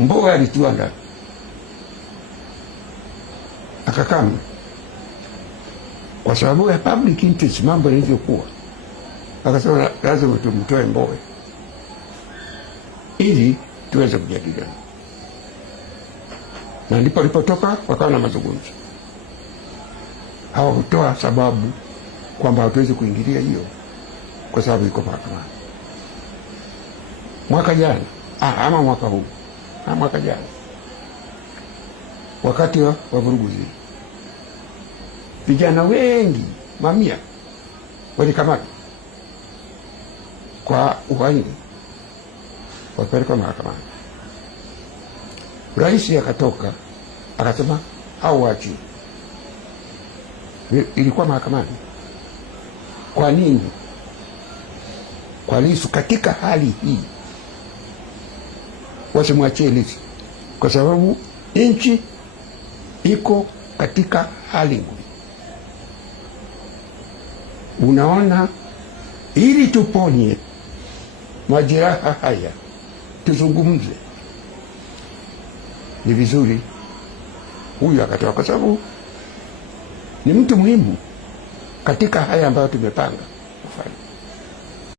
Mbowe alitiwa ndani, akakama kwa sababu ya public interest, mambo yalivyokuwa, akasema lazima tumtoe Mbowe ili tuweze kujadiliana, na ndipo alipotoka wakawa na mazungumzo. Hawakutoa sababu kwamba hatuwezi kuingilia hiyo kwa sababu iko mahakamani. Mwaka jana ama mwaka huu mwaka jana, wakati wa vurugu zile, vijana wengi mamia walikamatwa kwa uhaini, wakapelekwa mahakamani. Rais akatoka akasema hauachi. Ilikuwa mahakamani. Kwa nini? Kwa Lissu katika hali hii wasimwachie Lissu, kwa sababu nchi iko katika hali ngumu. Unaona, ili tuponye majeraha haya, tuzungumze, ni vizuri huyu akatoka, kwa sababu ni mtu muhimu katika haya ambayo tumepanga kufanya.